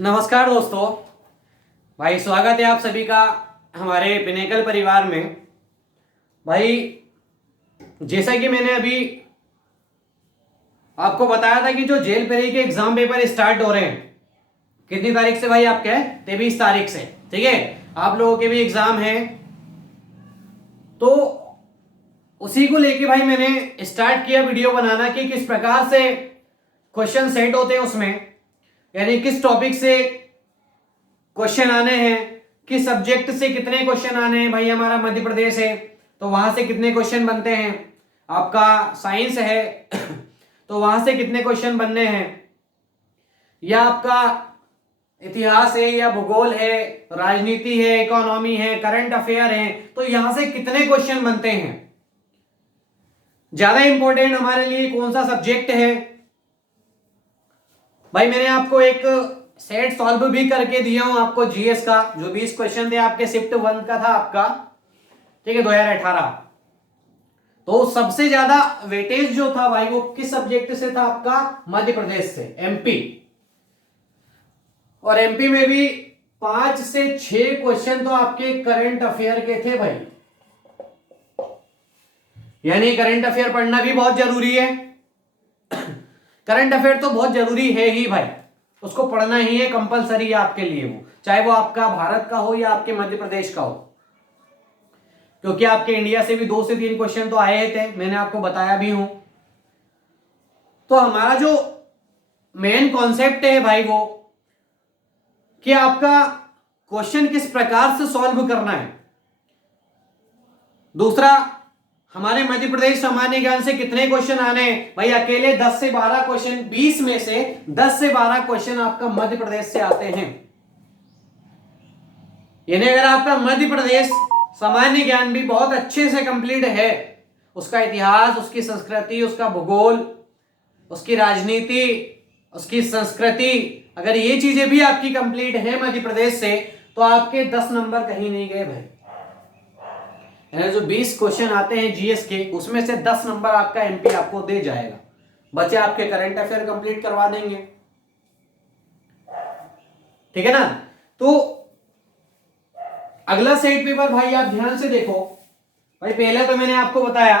नमस्कार दोस्तों, भाई स्वागत है आप सभी का हमारे पिनेकल परिवार में। भाई जैसा कि मैंने अभी आपको बताया था कि जो जेल परी के एग्जाम पेपर स्टार्ट हो रहे हैं, कितनी तारीख से भाई? आपके 23 तारीख से, ठीक है। आप लोगों के भी एग्जाम हैं, तो उसी को लेके भाई मैंने स्टार्ट किया वीडियो बनाना कि किस प्रकार से क्वेश्चन सेट होते हैं उसमें, यानी किस टॉपिक से क्वेश्चन आने हैं, किस सब्जेक्ट से कितने क्वेश्चन आने हैं। भाई हमारा मध्य प्रदेश है तो वहां से कितने क्वेश्चन बनते हैं, आपका साइंस है तो वहां से कितने क्वेश्चन बनने हैं, या आपका इतिहास है या भूगोल है, राजनीति है, इकोनॉमी है, करंट अफेयर है, तो यहां से कितने क्वेश्चन बनते हैं। ज्यादा इंपॉर्टेंट हमारे लिए कौन सा सब्जेक्ट है। भाई मैंने आपको एक सेट सॉल्व भी करके दिया हूं आपको जीएस का, जो 20 क्वेश्चन थे आपके शिफ्ट 1 का था आपका, ठीक है, 2018। तो सबसे ज्यादा वेटेज जो था भाई वो किस सब्जेक्ट से था? आपका मध्य प्रदेश से, एमपी। और एमपी में भी 5 से 6 क्वेश्चन तो आपके करंट अफेयर के थे भाई, यानी करंट अफेयर पढ़ना भी बहुत जरूरी है। करंट अफेयर तो बहुत जरूरी है ही भाई, उसको पढ़ना ही है, कंपलसरी है आपके लिए, वो चाहे वो आपका भारत का हो या आपके मध्य प्रदेश का हो, क्योंकि आपके इंडिया से भी 2 से 3 क्वेश्चन तो आए थे, मैंने आपको बताया भी हूं। तो हमारा जो मेन कॉन्सेप्ट है भाई वो कि आपका क्वेश्चन किस प्रकार से सॉल्व करना है। दूसरा, हमारे मध्य प्रदेश सामान्य ज्ञान से कितने क्वेश्चन आने हैं? भाई अकेले 10 से 12 क्वेश्चन, 20 में से 10 से 12 क्वेश्चन आपका मध्य प्रदेश से आते हैं। यानी अगर आपका मध्य प्रदेश सामान्य ज्ञान भी बहुत अच्छे से कंप्लीट है, उसका इतिहास, उसकी संस्कृति, उसका भूगोल, उसकी राजनीति, उसकी संस्कृति, अगर ये चीजें भी आपकी कंप्लीट है मध्य प्रदेश से, तो आपके 10 नंबर कहीं नहीं गए भाई। जो 20 क्वेश्चन आते हैं जीएस के, उसमें से 10 नंबर आपका एमपी आपको दे जाएगा। बच्चे आपके करंट अफेयर कंप्लीट करवा देंगे, ठीक है ना। तो अगला सेट पेपर भाई आप ध्यान से देखो। भाई पहले तो मैंने आपको बताया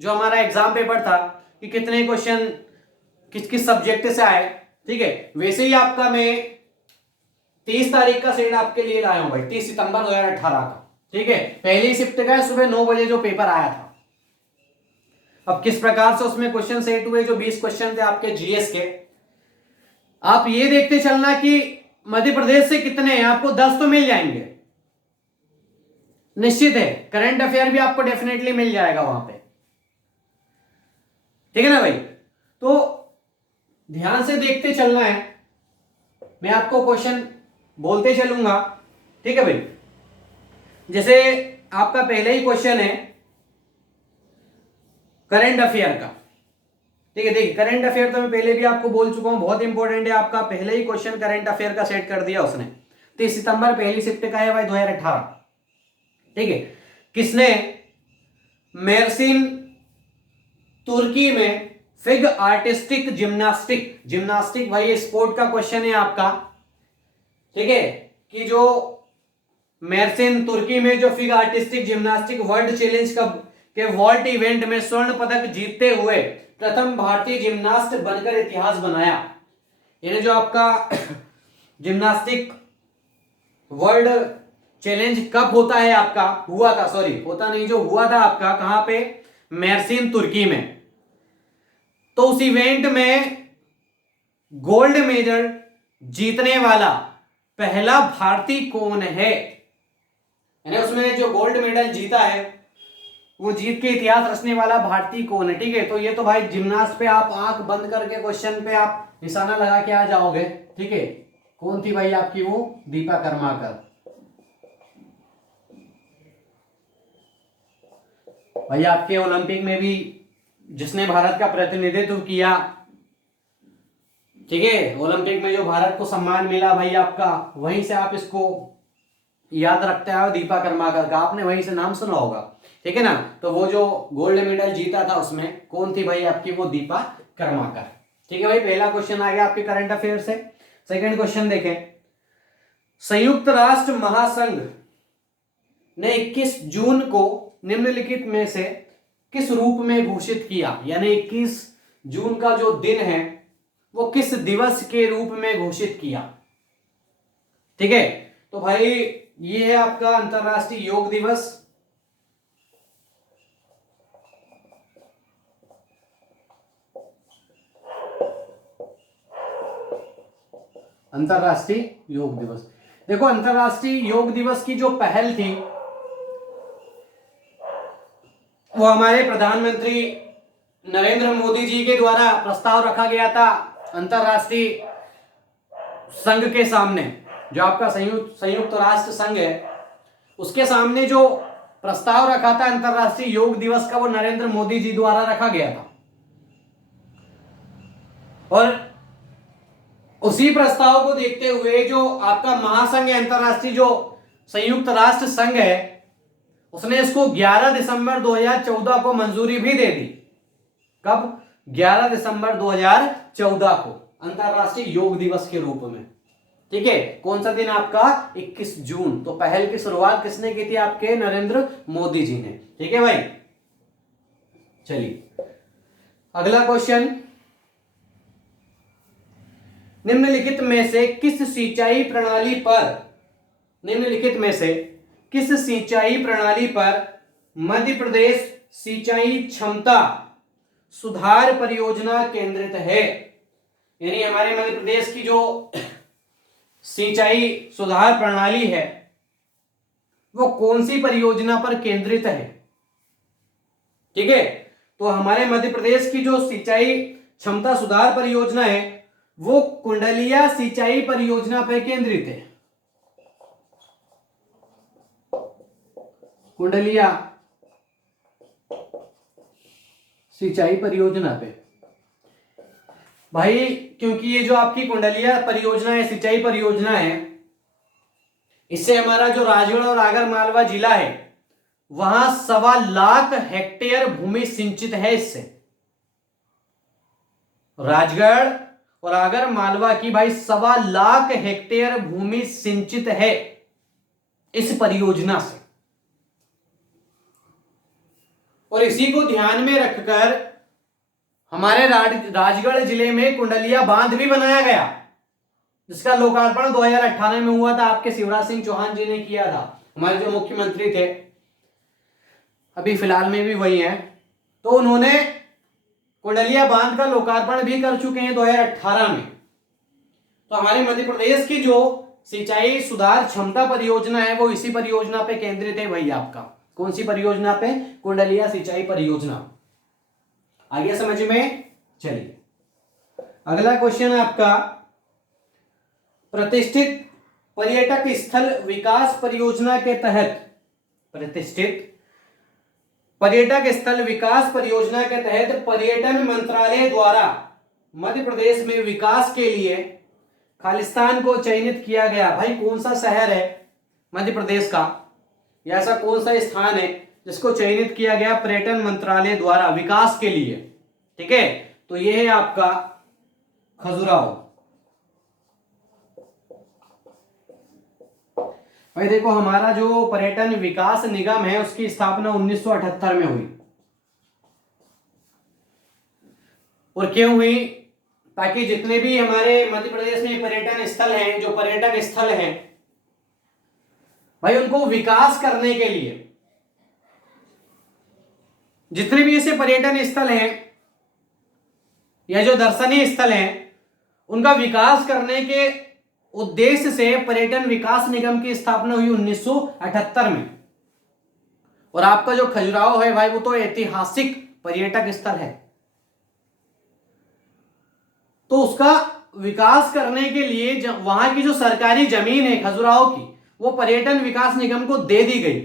जो हमारा एग्जाम पेपर था कि कितने क्वेश्चन किस किस सब्जेक्ट से आए, ठीक है। वैसे ही आपका मैं 30 तारीख का सेट आपके लिए लाया हूं भाई, 30 सितंबर 2018 का, ठीक है। पहली शिफ्ट का सुबह 9 बजे जो पेपर आया था। अब किस प्रकार से उसमें क्वेश्चन सेट हुए, जो 20 क्वेश्चन थे आपके जीएस के, आप ये देखते चलना कि मध्य प्रदेश से कितने हैं, आपको 10 तो मिल जाएंगे निश्चित है। करंट अफेयर भी आपको डेफिनेटली मिल जाएगा वहां पे, ठीक है ना भाई। तो ध्यान से देखते चलना है, मैं आपको क्वेश्चन बोलते चलूंगा, ठीक है भाई। जैसे आपका पहला ही क्वेश्चन है करंट अफेयर का, ठीक है। देखिए करंट अफेयर तो मैं पहले भी आपको बोल चुका हूं, बहुत इंपॉर्टेंट है आपका। पहले ही क्वेश्चन करंट अफेयर का सेट कर दिया उसने। 30 सितंबर पहली शिफ्ट का है भाई 2018, ठीक है। किसने? मेरसिन तुर्की में फिग आर्टिस्टिक जिम्नास्टिक, जिम्नास्टिक भाई ये स्पोर्ट का क्वेश्चन है आपका, ठीक है। कि जो मेरसिन तुर्की में जो fig artistic gymnastic world challenge cup के वॉल्ट इवेंट में स्वर्ण पदक जीतते हुए प्रथम भारतीय जिम्नास्ट बनकर इतिहास बनाया। यानी जो आपका जिम्नास्टिक वर्ल्ड चैलेंज कब होता है आपका, हुआ था, सॉरी होता नहीं, जो हुआ था आपका कहां पे? मेरसिन तुर्की में। तो उस इवेंट में गोल्ड मेडल जीतने वाला पहला भारतीय कौन है? यानी उसमें जो गोल्ड मेडल जीता है वो जीत के इतिहास रचने वाला भारतीय कौन है, ठीक है। तो ये तो भाई जिम्नास्ट पे आप आंख बंद करके क्वेश्चन पे आप निशाना लगा के आ जाओगे, ठीक है। कौन थी भाई आपकी वो? दीपा कर्माकर। भाई आपके ओलंपिक में भी जिसने भारत का प्रतिनिधित्व किया, ठीक है, ओलंपिक में जो भारत को सम्मान मिला भाई आपका, वहीं से आप इसको याद रखते आओ, दीपा कर्माकर का, आपने वहीं से नाम सुना होगा, ठीक है ना। तो वो जो गोल्ड मेडल जीता था उसमें कौन थी भाई आपकी? वो दीपा कर्माकर, ठीक है भाई। पहला क्वेश्चन आ गया आपके करंट अफेयर से। सेकंड क्वेश्चन देखें, संयुक्त राष्ट्र महासंघ ने 21 जून को निम्नलिखित में से किस रूप में घोषित किया, यानी 21 जून का जो दिन है वो किस दिवस के रूप में घोषित किया। ठीक है, तो भाई ये है आपका अंतरराष्ट्रीय योग दिवस। अंतरराष्ट्रीय योग दिवस, देखो अंतरराष्ट्रीय योग दिवस की जो पहल थी वो हमारे प्रधानमंत्री नरेंद्र मोदी जी के द्वारा प्रस्ताव रखा गया था अंतरराष्ट्रीय संघ के सामने, जो आपका संयुक्त राष्ट्र संघ है उसके सामने जो प्रस्ताव रखा था अंतरराष्ट्रीय योग दिवस का, वो नरेंद्र मोदी जी द्वारा रखा गया था। और उसी प्रस्ताव को देखते हुए जो आपका महासंघ है, अंतरराष्ट्रीय जो संयुक्त राष्ट्र संघ है, उसने इसको 11 दिसंबर 2014 को मंजूरी भी दे दी। कब? 11 दिसंबर 2014 को अंतरराष्ट्रीय योग दिवस के रूप में। ठीक है, कौन सा दिन आपका? 21 जून। तो पहल की शुरुआत किसने की थी? आपके नरेंद्र मोदी जी ने। ठीक है भाई, चलिए अगला क्वेश्चन, निम्नलिखित में से किस सिंचाई प्रणाली पर मध्य प्रदेश सिंचाई क्षमता सुधार परियोजना केंद्रित है? यानी हमारे मध्य प्रदेश की जो सिंचाई सुधार प्रणाली है वो कौन सी परियोजना पर केंद्रित है? ठीक है, तो हमारे मध्य प्रदेश की जो सिंचाई क्षमता सुधार परियोजना है वो कुंडलिया सिंचाई परियोजना पर केंद्रित है। कुंडलिया सिंचाई परियोजना पे भाई, क्योंकि ये जो आपकी कुंडलिया परियोजना है, सिंचाई परियोजना है, इससे हमारा जो राजगढ़ और आगर मालवा जिला है वहां 1.25 लाख हेक्टेयर भूमि सिंचित है। इससे राजगढ़ और आगर मालवा की भाई 1.25 लाख हेक्टेयर भूमि सिंचित है इस परियोजना से। और इसी को ध्यान में रखकर हमारे राजगढ़ जिले में कुंडलिया बांध भी बनाया गया, जिसका लोकार्पण 2018 में हुआ था। आपके शिवराज सिंह चौहान जी ने किया था, हमारे जो मुख्यमंत्री थे, अभी फिलहाल में भी वही हैं। तो उन्होंने कुंडलिया बांध का लोकार्पण भी कर चुके हैं 2018 में। तो हमारे मध्य प्रदेश की जो सिंचाई सुधार क्षमता परियोजना है वो इसी परियोजना पे केंद्रित है भाई। आपका कौन सी परियोजना पे? कुंडलिया सिंचाई परियोजना। आगे समझ में? चलिए अगला क्वेश्चन है आपका, प्रतिष्ठित पर्यटक स्थल विकास परियोजना के तहत, प्रतिष्ठित पर्यटक स्थल विकास परियोजना के तहत पर्यटन मंत्रालय द्वारा मध्य प्रदेश में विकास के लिए खालिस्तान को चयनित किया गया। भाई कौन सा शहर है मध्य प्रदेश का, या ऐसा कौन सा स्थान है जिसको चयनित किया गया पर्यटन मंत्रालय द्वारा विकास के लिए? ठीक है, तो यह है आपका खजुराहो। भाई देखो, हमारा जो पर्यटन विकास निगम है उसकी स्थापना 1978 में हुई। और क्यों हुई? ताकि जितने भी हमारे मध्य प्रदेश में पर्यटन स्थल हैं, जो पर्यटक स्थल हैं भाई, उनको विकास करने के लिए, जितने भी ऐसे पर्यटन स्थल हैं या जो दर्शनीय स्थल हैं, उनका विकास करने के उद्देश्य से पर्यटन विकास निगम की स्थापना हुई 1978 में। और आपका जो खजुराहो है भाई, वो तो ऐतिहासिक पर्यटक स्थल है। तो उसका विकास करने के लिए वहां की जो सरकारी जमीन है खजुराहो की, वो पर्यटन विकास निगम को दे दी गई।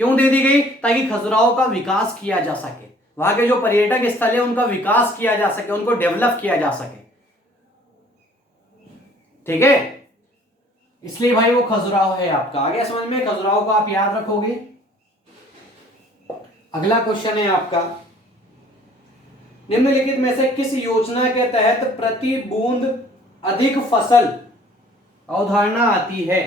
क्यों दे दी गई? ताकि खजुराहो का विकास किया जा सके, वहां के जो पर्यटक स्थल है उनका विकास किया जा सके, उनको डेवलप किया जा सके। ठीक है, इसलिए भाई वो खजुराहो है आपका। आगे समझ में? खजुराहो को आप याद रखोगे। अगला क्वेश्चन है आपका, निम्नलिखित में से किस योजना के तहत प्रति बूंद अधिक फसल अवधारणा आती है?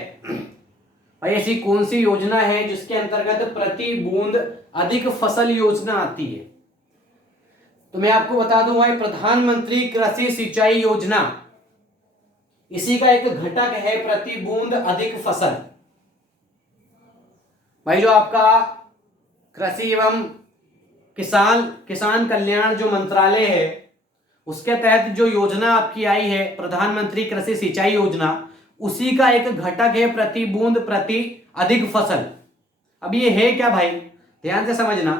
भाई ऐसी कौन सी योजना है जिसके अंतर्गत प्रति बूंद अधिक फसल योजना आती है? तो मैं आपको बता दूं भाई, प्रधानमंत्री कृषि सिंचाई योजना, इसी का एक घटक है प्रति बूंद अधिक फसल। भाई जो आपका कृषि एवं किसान कल्याण जो मंत्रालय है, उसके तहत जो योजना आपकी आई है प्रधानमंत्री कृषि सिंचाई योजना, उसी का एक घटक है प्रति बूंद प्रति अधिक फसल। अब ये है क्या भाई, ध्यान से समझना।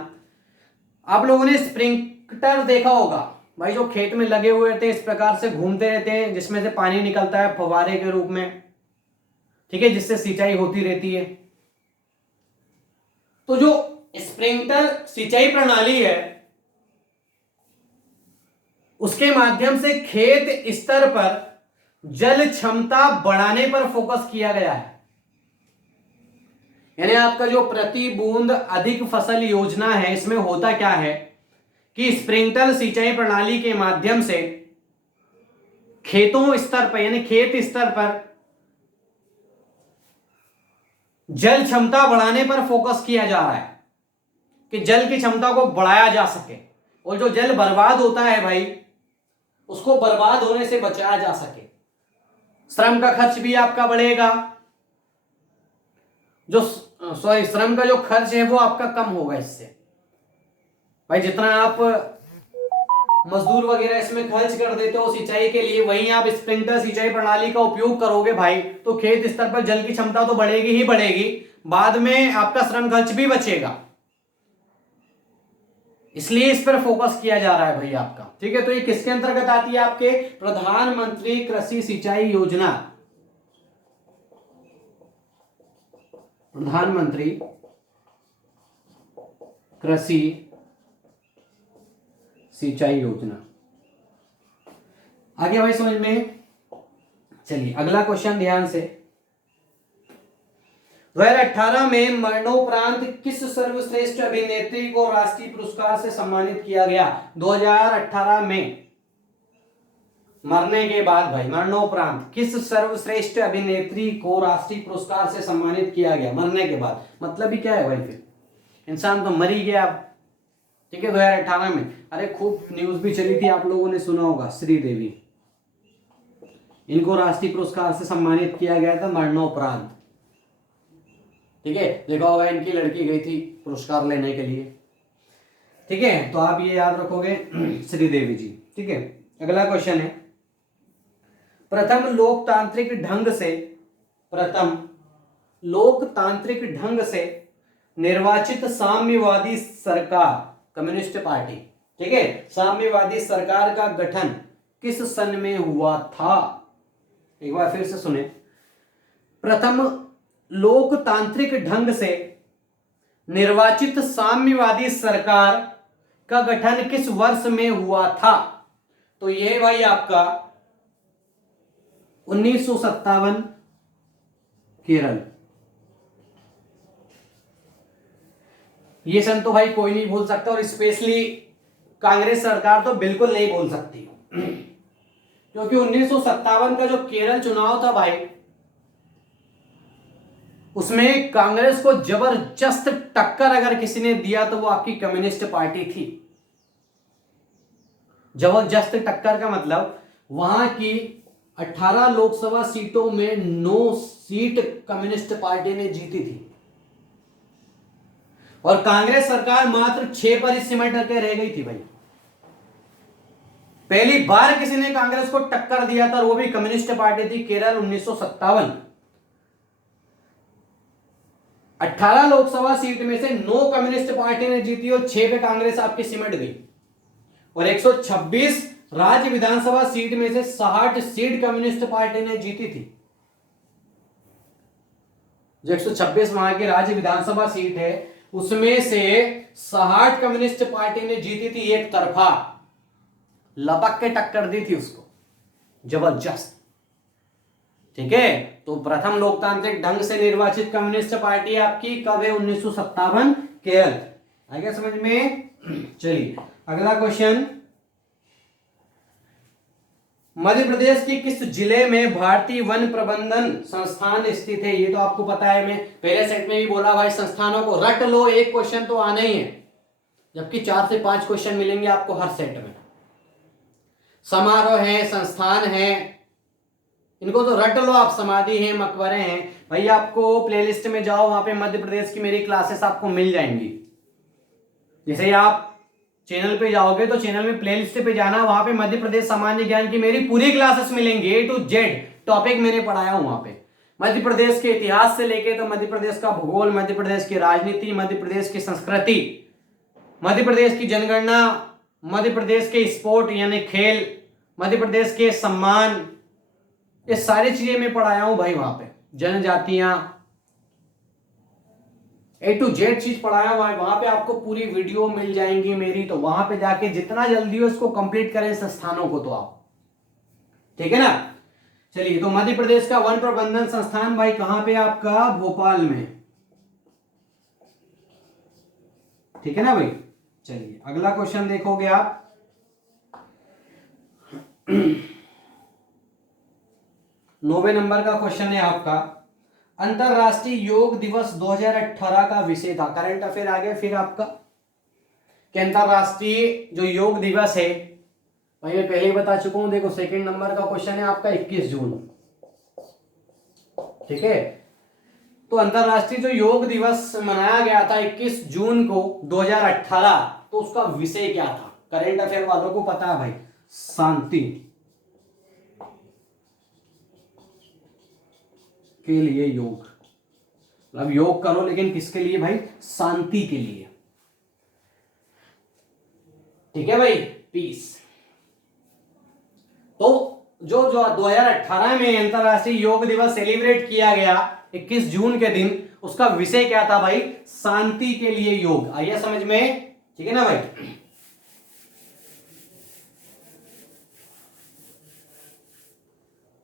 आप लोगों ने स्प्रिंकलर देखा होगा भाई, जो खेत में लगे हुए थे, इस प्रकार से घूमते रहते हैं, जिसमें से पानी निकलता है फव्वारे के रूप में, ठीक है, जिससे सिंचाई होती रहती है। तो जो स्प्रिंकलर सिंचाई प्रणाली है, उसके माध्यम से खेत स्तर पर जल क्षमता बढ़ाने पर फोकस किया गया है। यानी आपका जो प्रति बूंद अधिक फसल योजना है, इसमें होता क्या है कि स्प्रिंकलर सिंचाई प्रणाली के माध्यम से खेतों स्तर पर, यानी खेत स्तर पर जल क्षमता बढ़ाने पर फोकस किया जा रहा है कि जल की क्षमता को बढ़ाया जा सके, और जो जल बर्बाद होता है भाई, उसको बर्बाद होने से बचाया जा सके। श्रम का खर्च भी आपका बढ़ेगा, श्रम का जो खर्च है वो आपका कम होगा इससे। भाई जितना आप मजदूर वगैरह इसमें खर्च कर देते हो सिंचाई के लिए, वहीं आप स्प्रिंकलर सिंचाई प्रणाली का उपयोग करोगे भाई, तो खेत स्तर पर जल की क्षमता तो बढ़ेगी ही बढ़ेगी, बाद में आपका श्रम खर्च भी बचेगा। इसलिए इस पर फोकस किया जा रहा है भाई आपका, ठीक है। तो ये किसके अंतर्गत आती है? आपके प्रधानमंत्री कृषि सिंचाई योजना, प्रधानमंत्री कृषि सिंचाई योजना। आगे भाई समझ में। चलिए अगला क्वेश्चन ध्यान से। 2018 में मरणोपरांत किस सर्वश्रेष्ठ अभिनेत्री को राष्ट्रीय पुरस्कार से सम्मानित किया गया? 2018 में मरने के बाद भाई, मरणोपरांत किस सर्वश्रेष्ठ अभिनेत्री को राष्ट्रीय पुरस्कार से सम्मानित किया गया? मरने के बाद मतलब ही क्या है भाई, फिर इंसान तो मर ही गया, ठीक है। 2018 में, अरे खूब न्यूज भी चली थी, आप लोगों ने सुना होगा, श्रीदेवी, इनको राष्ट्रीय पुरस्कार से सम्मानित किया गया था मरणोपरांत, ठीक है। देखा होगा इनकी लड़की गई थी पुरस्कार लेने के लिए, ठीक है। तो आप ये याद रखोगे श्रीदेवी जी, ठीक है। अगला क्वेश्चन है, प्रथम लोकतांत्रिक ढंग से निर्वाचित साम्यवादी सरकार, कम्युनिस्ट पार्टी, ठीक है, साम्यवादी सरकार का गठन किस सन में हुआ था? एक बार फिर से सुने। प्रथम लोकतांत्रिक ढंग से निर्वाचित साम्यवादी सरकार का गठन किस वर्ष में हुआ था? तो यह भाई आपका 1957 केरल। ये सन तो भाई कोई नहीं भूल सकता, और स्पेशली कांग्रेस सरकार तो बिल्कुल नहीं भूल सकती, क्योंकि 1957 का जो केरल चुनाव था भाई, उसमें कांग्रेस को जबरदस्त टक्कर अगर किसी ने दिया तो वो आपकी कम्युनिस्ट पार्टी थी। जबरदस्त टक्कर का मतलब वहां की 18 लोकसभा सीटों में 9 सीट कम्युनिस्ट पार्टी ने जीती थी, और कांग्रेस सरकार मात्र 6 पर ही सिमट के रह गई थी भाई। पहली बार किसी ने कांग्रेस को टक्कर दिया था, और वो भी कम्युनिस्ट पार्टी थी, केरल 1957। 18 लोकसभा सीट में से 9 कम्युनिस्ट पार्टी ने जीती और 6 पे कांग्रेस आपकी सिमट गई, और 126 राज्य विधानसभा सीट में से 60 सीट कम्युनिस्ट पार्टी ने जीती थी। जो 126 वहां की राज्य विधानसभा सीट है, उसमें से 60 कम्युनिस्ट पार्टी ने जीती थी, एक तरफा लपक के टक्कर दी थी उसको, जबरदस्त, ठीक है। तो प्रथम लोकतांत्रिक ढंग से निर्वाचित कम्युनिस्ट पार्टी आपकी कब है? 1957 केरल। आगे समझ में। चलिए अगला क्वेश्चन, मध्य प्रदेश के किस जिले में भारतीय वन प्रबंधन संस्थान स्थित है? ये तो आपको पता है, मैं पहले सेट में भी बोला भाई संस्थानों को रट लो, एक क्वेश्चन तो आना ही है, जबकि 4 से 5 क्वेश्चन मिलेंगे आपको हर सेट में। समारोह है, संस्थान है, इनको तो रट लो आप। समाधि है, मकबरे हैं भाई, आपको प्लेलिस्ट में जाओ, वहां पे मध्य प्रदेश की मेरी क्लासेस आपको मिल जाएंगी। जैसे आप चैनल पे जाओगे तो चैनल में प्लेलिस्ट पे जाना, वहां पे मध्य प्रदेश सामान्य ज्ञान की मेरी पूरी क्लासेस मिलेंगी, A to Z टॉपिक मैंने पढ़ाया हूं वहां पे। मध्य प्रदेश के इतिहास से लेके तो मध्य प्रदेश का भूगोल, मध्य प्रदेश की राजनीति, मध्य प्रदेश की संस्कृति, मध्य प्रदेश की जनगणना, मध्य प्रदेश के स्पोर्ट यानी खेल, मध्य प्रदेश के सम्मान, ये सारी चीजें मैं पढ़ाया हूं भाई वहां पे। जनजातियां, A to Z चीज पढ़ाया हुआ है वहां पे, आपको पूरी वीडियो मिल जाएंगी मेरी, तो वहां पे जाके जितना जल्दी हो इसको कंप्लीट करें संस्थानों को तो आप, ठीक है ना। चलिए, तो मध्य प्रदेश का वन प्रबंधन संस्थान भाई कहां पे आपका? भोपाल में, ठीक है ना भाई। चलिए अगला क्वेश्चन देखोगे आप। 9वें नंबर का क्वेश्चन है आपका, अंतरराष्ट्रीय योग दिवस 2018 का विषय था। करंट अफेयर आ गया फिर आपका कि अंतरराष्ट्रीय जो योग दिवस है भाई, मैं पहले ही बता चुका हूं। देखो सेकंड नंबर का क्वेश्चन है आपका 21 जून, ठीक है। तो अंतरराष्ट्रीय जो योग दिवस मनाया गया था 21 जून को 2018, तो उसका विषय क्या था? करंट अफेयर वालों को पता है भाई, शांति के लिए योग, मतलब योग करो लेकिन किसके लिए भाई? शांति के लिए, ठीक है भाई, पीस। तो जो 2018 में अंतरराष्ट्रीय योग दिवस सेलिब्रेट किया गया 21 जून के दिन, उसका विषय क्या था भाई? शांति के लिए योग। आइए समझ में, ठीक है ना भाई।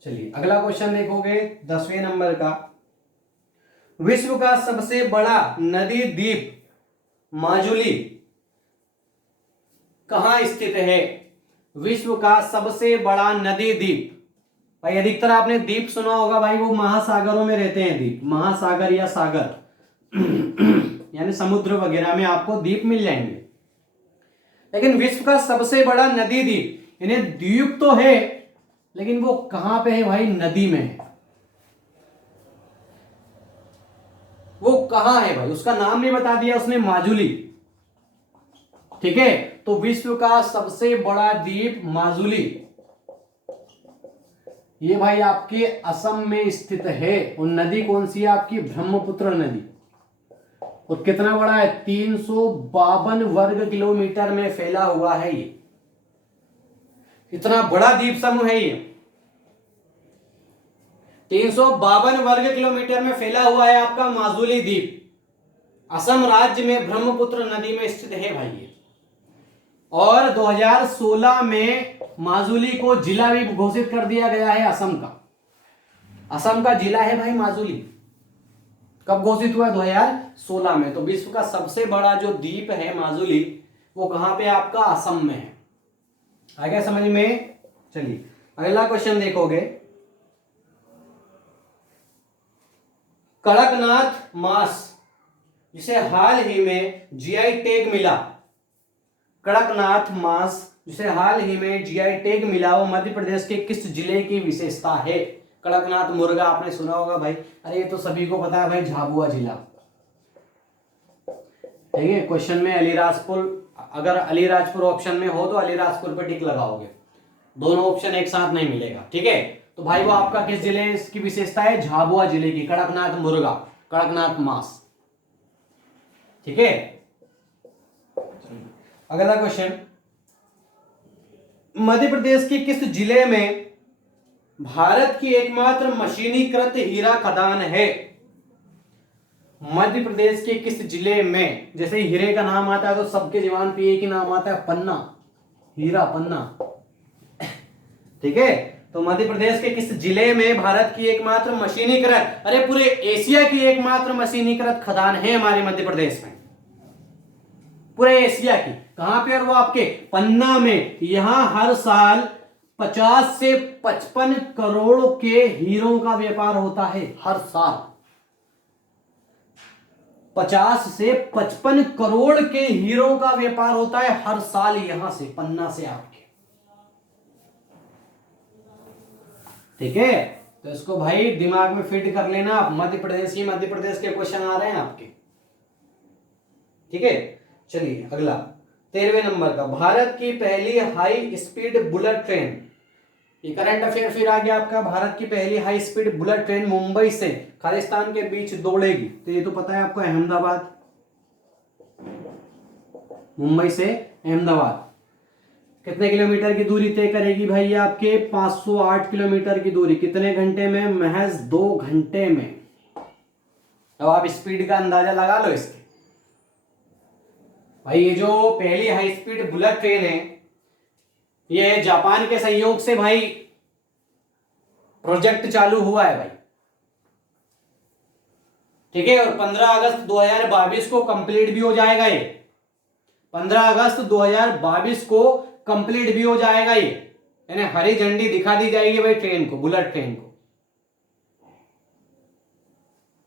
चलिए अगला क्वेश्चन देखोगे 10वें नंबर का, विश्व का सबसे बड़ा नदी द्वीप माजुली कहां स्थित है? विश्व का सबसे बड़ा नदी द्वीप भाई, अधिकतर आपने द्वीप सुना होगा भाई, वो महासागरों में रहते हैं द्वीप, महासागर या सागर यानी समुद्र वगैरह में आपको द्वीप मिल जाएंगे। लेकिन विश्व का सबसे बड़ा नदी द्वीप, यानी द्वीप तो है लेकिन वो कहां पे है भाई? नदी में है। वो कहां है भाई? उसका नाम नहीं बता दिया उसने, माजुली, ठीक है। तो विश्व का सबसे बड़ा द्वीप माजुली, ये भाई आपके असम में स्थित है। और नदी कौन सी है आपकी? ब्रह्मपुत्र नदी। और कितना बड़ा है? 352 वर्ग किलोमीटर में फैला हुआ है ये, इतना बड़ा द्वीप समूह है ये, 352 वर्ग किलोमीटर में फैला हुआ है आपका माजुली द्वीप, असम राज्य में ब्रह्मपुत्र नदी में स्थित है भाई ये। और 2016 में माजुली को जिला भी घोषित कर दिया गया है असम का। असम का जिला है भाई माजुली। कब घोषित हुआ? 2016 में। तो विश्व का सबसे बड़ा जो द्वीप है माजुली, वो कहां पे? आपका असम में है। आ गया समझ में? चलिए अगला क्वेश्चन देखोगे, कड़कनाथ मांस जिसे हाल ही में जीआई टैग मिला, कड़कनाथ मांस जिसे हाल ही में जीआई टैग मिला, वो मध्य प्रदेश के किस जिले की विशेषता है? कड़कनाथ मुर्गा आपने सुना होगा भाई, अरे ये तो सभी को पता है भाई, झाबुआ जिला, ठीक है। क्वेश्चन में अलीराजपुर, अगर अलीराजपुर ऑप्शन में हो तो अलीराजपुर पे टिक लगाओगे, दोनों ऑप्शन एक साथ नहीं मिलेगा, ठीक है। तो भाई वो आपका किस जिले की विशेषता है? झाबुआ जिले की, कड़कनाथ मुर्गा, कड़कनाथ मांस, ठीक है। अगला क्वेश्चन, मध्य प्रदेश के किस जिले में भारत की एकमात्र मशीनीकृत हीरा खदान है? मध्य प्रदेश के किस जिले में, जैसे हीरे का नाम आता है तो सबके जुबान पे एक ही नाम आता है, पन्ना, हीरा पन्ना, ठीक है। तो मध्य प्रदेश के किस जिले में भारत की एकमात्र मशीनीकृत, अरे पूरे एशिया की एकमात्र मशीनीकृत खदान है हमारे मध्य प्रदेश में, पूरे एशिया की। कहां पे? और वो आपके पन्ना में। यहां हर साल 50 से 55 करोड़ के हीरों का व्यापार होता है हर साल। 50 से 55 करोड़ के हीरों का व्यापार होता है हर साल, यहां से पन्ना से आपके। ठीक है, तो इसको भाई दिमाग में फिट कर लेना आप। मध्य प्रदेश के क्वेश्चन आ रहे हैं आपके। ठीक है, चलिए अगला 13वें नंबर का, भारत की पहली हाई स्पीड बुलेट ट्रेन। ये करंट अफेयर फिर आ गया आपका। भारत की पहली high speed bullet train Mumbai से खालिस्तान के बीच दौड़ेगी। तो ये तो पता है आपको, अहमदाबाद, मुंबई से अहमदाबाद कितने किलोमीटर की दूरी तय करेगी भाई? ये आपके 508 किलोमीटर की दूरी। कितने घंटे में? महज 2 घंटे में। अब आप स्पीड का अंदाजा लगा लो इसके। भाई ये जो पहली हाई स्पीड बुलेट ट्रेन है, ये जापान के सहयोग से भाई प्रोजेक्ट चालू हुआ है भाई। ठीक है, और 15 अगस्त 2022 को कंप्लीट भी हो जाएगा ये। 15 अगस्त 2022 को कंप्लीट भी हो जाएगा ये, यानी हरी झंडी दिखा दी जाएगी भाई ट्रेन को, बुलेट ट्रेन को,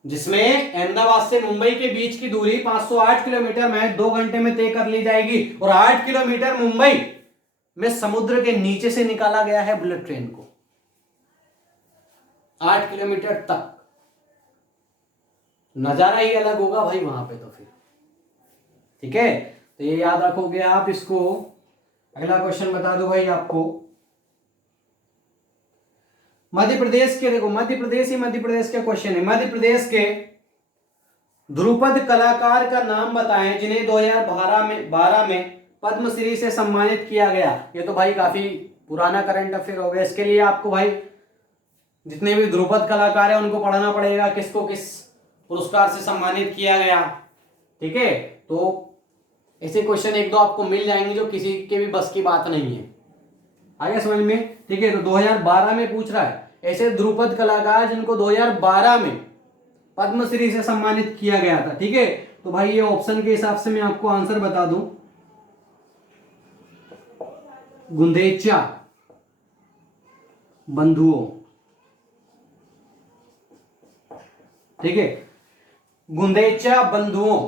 जिसमें अहमदाबाद से मुंबई के बीच की दूरी 508 किलोमीटर में 2 घंटे में तय कर ली जाएगी। और 8 किलोमीटर मुंबई में समुद्र के नीचे से निकाला गया है बुलेट ट्रेन को, 8 किलोमीटर तक। नजारा ही अलग होगा भाई वहां पे तो फिर। ठीक है, तो ये याद रखोगे आप इसको। अगला क्वेश्चन बता दो भाई आपको, मध्य प्रदेश के, देखो मध्य प्रदेश के क्वेश्चन है। मध्य प्रदेश के ध्रुपद कलाकार का नाम बताएं जिन्हें 2012 में पद्मश्री से सम्मानित किया गया। ये तो भाई काफी पुराना करंट अफेयर हो गया। इसके लिए आपको भाई जितने भी ध्रुपद कलाकार हैं उनको पढ़ना पड़ेगा, किसको किस पुरस्कार से सम्मानित किया गया। ठीक है, तो ऐसे क्वेश्चन 1-2 आपको मिल जाएंगे जो किसी के भी बस की बात नहीं है। आगे समझ में? ठीक है, तो 2012 में पूछ रहा है ऐसे ध्रुपद कलाकार जिनको 2012 में पद्मश्री से सम्मानित किया गया था। ठीक है, तो भाई ये ऑप्शन के हिसाब से मैं आपको आंसर बता दूं, गुंदेचा बंधुओं। ठीक है, गुंदेचा बंधुओं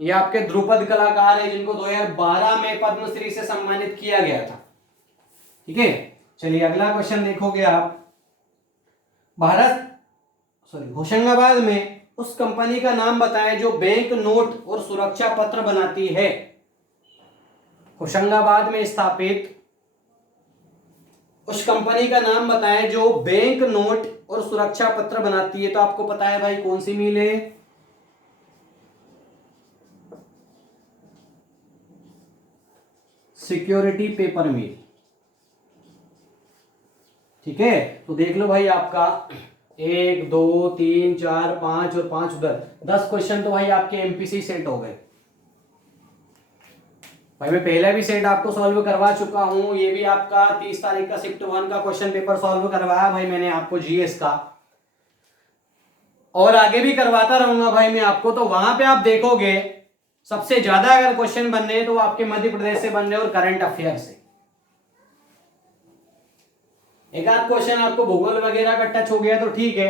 ये आपके ध्रुपद कलाकार है जिनको 2012 में पद्मश्री से सम्मानित किया गया था। ठीक है, चलिए अगला क्वेश्चन देखोगे आप। होशंगाबाद में उस कंपनी का नाम बताएं जो बैंक नोट और सुरक्षा पत्र बनाती है। होशंगाबाद में स्थापित उस कंपनी का नाम बताएं जो बैंक नोट और सुरक्षा पत्र बनाती है। तो आपको पता है भाई कौन सी मिल है? सिक्योरिटी पेपर मिल। ठीक है, तो देख लो भाई आपका 1 2 3 4 5 और 5 उधर 10 क्वेश्चन तो भाई आपके एमपीसी सेट हो गए। भाई मैं पहले भी सेट आपको सॉल्व करवा चुका हूं। ये भी आपका 30 तारीख का शिफ्ट 1 का क्वेश्चन पेपर सॉल्व करवाया भाई मैंने आपको जीएस का, और आगे भी करवाता रहूंगा भाई मैं आपको। तो वहां पे आप देखोगे सबसे ज्यादा अगर क्वेश्चन बन रहे तो आपके मध्य प्रदेश से बन रहे और करंट अफेयर से। एक आध क्वेश्चन आपको भूगोल वगैरह का टच हो गया तो ठीक है,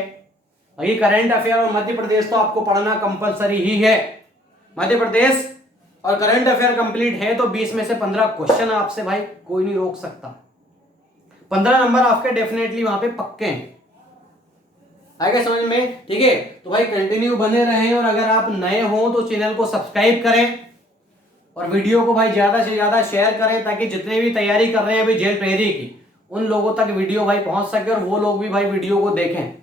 बाकी करंट अफेयर और मध्य प्रदेश तो आपको पढ़ना कंपलसरी ही है। मध्य प्रदेश और करंट अफेयर कंप्लीट है तो 20 में से 15 क्वेश्चन आपसे भाई कोई नहीं रोक सकता। 15 नंबर आपके डेफिनेटली वहां पे पक्के हैं। आगे समझ में? ठीक है, तो भाई कंटिन्यू बने रहें, और अगर आप नए हो तो चैनल को सब्सक्राइब करें और वीडियो को भाई ज्यादा से ज्यादा शेयर करें, ताकि जितने भी तैयारी कर रहे हैं अभी जेल प्रहरी की उन लोगों तक वीडियो भाई पहुंच सके और वो लोग भी भाई वीडियो को देखें।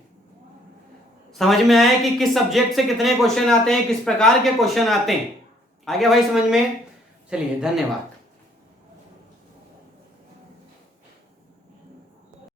समझ में आए कि किस सब्जेक्ट से कितने क्वेश्चन आते हैं, किस प्रकार के क्वेश्चन आते हैं। आगे भाई समझ में? चलिए धन्यवाद।